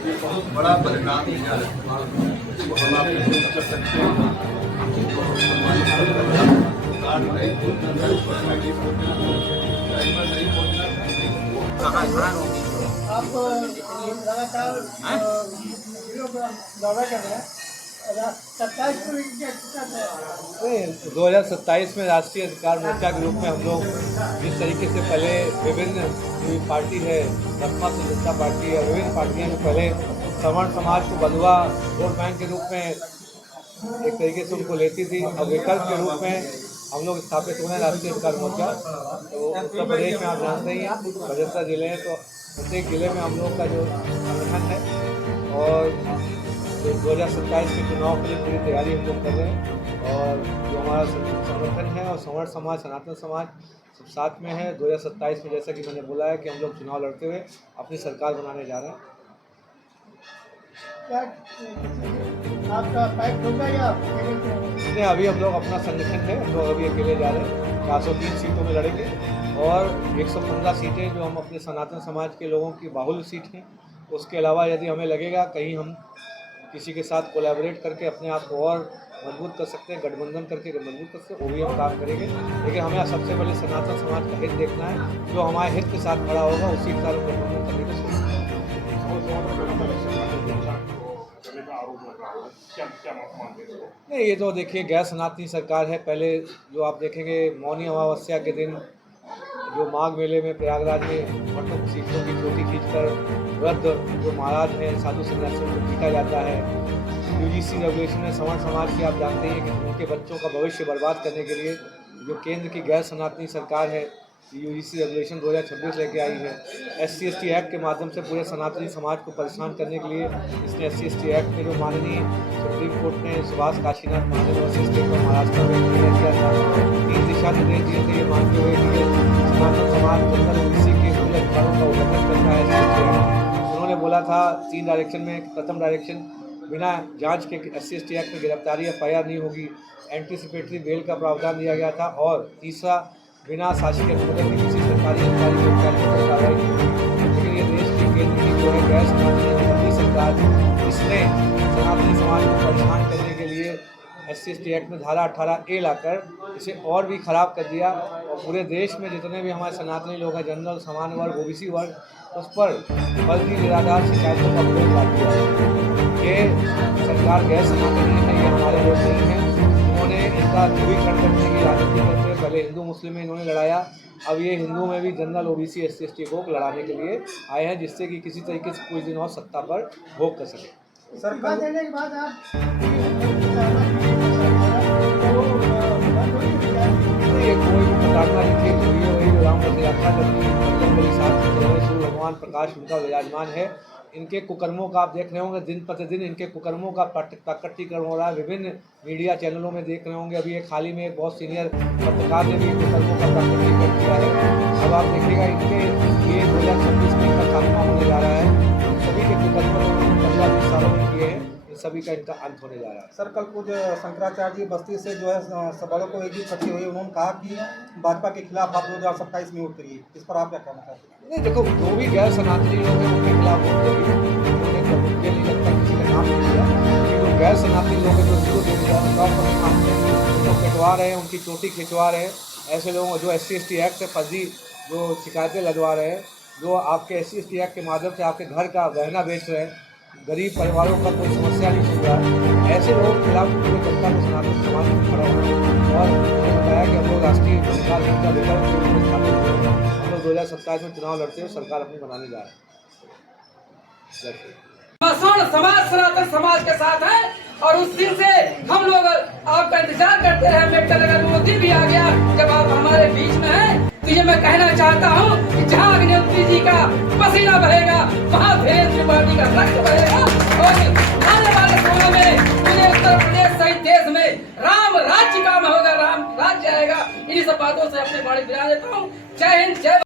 ये बहुत बड़ा बलिदान दिया है। इसको हम आप महसूस कर सकते हैं। आप लगातार दावा कर रहे हैं 27 को नहीं, 2027 में राष्ट्रीय अधिकार मोर्चा के रूप में हम लोग जिस तरीके से पहले विभिन्न जो पार्टी है, बसपा जनता पार्टी या विभिन्न पार्टियां जो पहले सवर्ण समाज को बंधुआ वोट बैंक के रूप में एक तरीके से उनको लेती थी, अब विकल्प के रूप में हम लोग स्थापित हुए हैं राष्ट्रीय अधिकार मोर्चा। तो उत्तर प्रदेश में आप जानते ही हैं, बजरता जिले हैं, तो प्रत्येक जिले में हम लोग का जो संगठन है और 2027 के चुनाव के लिए पूरी तैयारी हम लोग कर रहे हैं। और जो हमारा संगठन है और सवर्ण समाज, सनातन समाज सब साथ में है। 2027 में जैसा कि मैंने बोला है कि हम लोग चुनाव लड़ते हुए अपनी सरकार बनाने जा रहे हैं। क्या आपका फाइट होगा या नहीं, अभी हम लोग अपना संगठन है, हम लोग अभी अकेले जा रहे हैं। 403 सीटों में लड़ेंगे और 115 सीटें जो हम अपने सनातन समाज के लोगों की बाहुल्य सीट हैं। उसके अलावा यदि हमें लगेगा कहीं हम किसी के साथ कोलैबोरेट करके अपने आप को और मजबूत कर सकते हैं, गठबंधन करके मजबूत कर सकते हैं, वो भी हम काम करेंगे। लेकिन हमें सबसे पहले सनातन समाज का हित देखना है। जो हमारे हित के साथ खड़ा होगा उसी के साथ गठबंधन करने की सोच है। नहीं, ये तो देखिए गैर सनातनी सरकार है। पहले जो आप देखेंगे मौनी अमावस्या के दिन जो माघ मेले में प्रयागराज में मठों सीटों की चोटी खींचकर वृद्ध जो महाराज हैं, साधु सन्यासियों को पीटा जाता है। यूजीसी रेगुलेशन में सवर्ण समाज की आप जानते हैं कि उनके बच्चों का भविष्य बर्बाद करने के लिए जो केंद्र की गैर सनातनी सरकार है, यूजीसी रेगुलेशन 2026 लेके आई है। SC/ST एक्ट के माध्यम से पूरे सनातनी समाज को परेशान करने के लिए इसने SC/ST एक्ट में जो माननीय सुप्रीम कोर्ट ने सुभाष काशीनाथ महाराष्ट्र में महाराष्ट्र में निर्णय दिया था, 3 दिशा निर्देश दिए थे, ये मानते हुए कि सनातन समाज जनरल ओबीसी के मूल अधिकारों का उल्लंघन करता है। उन्होंने बोला था 3 डायरेक्शन में, प्रथम डायरेक्शन बिना जांच के SC/ST एक्ट में गिरफ्तारी FIR नहीं होगी, एंटीसिपेटरी बेल का प्रावधान दिया गया था, और तीसरा बिना शासकीय अनुमोदन के किसी सरकारी अधिकारी को कार्रवाई नहीं होगी। लेकिन ये देश की केंद्र की जो है गैर सनातनी सरकार, इसने सनातनी समाज को परेशान करने के लिए SC/ST एक्ट में धारा 18A लाकर इसे और भी खराब कर दिया। और पूरे देश में जितने भी हमारे सनातनी लोग हैं, जनरल, सामान्य वर्ग, OBC वर्ग, उस पर फर्जी निराधार शिकायतों का विरोध ला दिया है। ये सरकार गैर सनातनी है, ये हमारे लोग नहीं हैं। उन्होंने इनका ध्रुवीकरण करने की राजनीति करते हुए पहले हिंदू मुस्लिम में इन्होंने लड़ाया, अब ये हिंदू में भी जनरल OBC SC/ST को लड़ाने के लिए आए हैं, जिससे कि किसी तरीके से कुछ दिन और सत्ता पर भोग कर सके। सरकार देने के बाद आप ये कोई प्रताड़ना लिखी हुई है, वही राम रथ यात्रा करती है। सूर्य भगवान प्रकाश उनका विराजमान है। इनके कुकर्मों का आप देख रहे होंगे, दिन प्रतिदिन इनके कुकर्मों का प्रकटीकरण हो रहा है। विभिन्न मीडिया चैनलों में देख रहे होंगे। अभी एक हाल ही में एक बहुत सीनियर पत्रकार ने भी कुकर्मों का प्रकटीकरण किया है। अब आप देखिएगा इनके ये 2026 में इनका खात्मा होने जा रहा है। सभी के कुकर्मों उन्होंने 15-20 सालों में किए हैं, सभी का इनका अंत होने जा रहा है। सर, कल खुद शंकराचार्य जी बस्ती से जो है सवालों को एक ही इकट्ठे हुए, उन्होंने कहा कि भाजपा के खिलाफ आप 2027 में वोट करिए। इस पर आप क्या कहना चाहते हैं? नहीं, देखो, जो भी गैर सनातनी लोग हैं उनके खिलाफ वोट करिए। उन्होंने मुझे नहीं लगता किसी का नाम नहीं दिया, लेकिन जो गैर सनातनी लोग हैं जो जीरो दे दिया उनको कटवा रहे हैं, उनकी चोटी खिंचवा रहे हैं। ऐसे लोगों जो SC/ST एक्ट से फर्जी जो शिकायतें लगवा रहे हैं, जो आपके SC/ST एक्ट के माध्यम से आपके घर का गहना बेच रहे हैं, गरीब परिवारों का कोई समस्या नहीं सुन रहा है, ऐसे लोगों के खिलाफ पूरे जनता को सनातन समाज में खड़ा होना। और मैंने बताया कि हम लोग राष्ट्रीय अधिकार मोर्चा विकल्प के रूप में स्थापित हुए हैं। हम लोग 2027 में चुनाव लड़ते हुए सरकार अपनी बनाने जा रहे हैं। सवर्ण समाज सनातन समाज के साथ है और उस दिन से हम लोग आपका इंतजार करते रहे। मेडिकल अगर वो दिन भी आ गया जब आप हमारे बीच में हैं, तो ये मैं कहना चाहता हूँ कि जहाँ अग्निहोत्री जी का पसीना बहेगा वहाँ धीरेन्द्र त्रिपाठी का रक्त बहेगा। और आने वाले समय में पूरे उत्तर प्रदेश सहित देश में राम राज्य काम होगा, राम राज्य आएगा। इन्हीं सब बातों से अपने बाणी विरा देता हूँ। जय हिंद, जय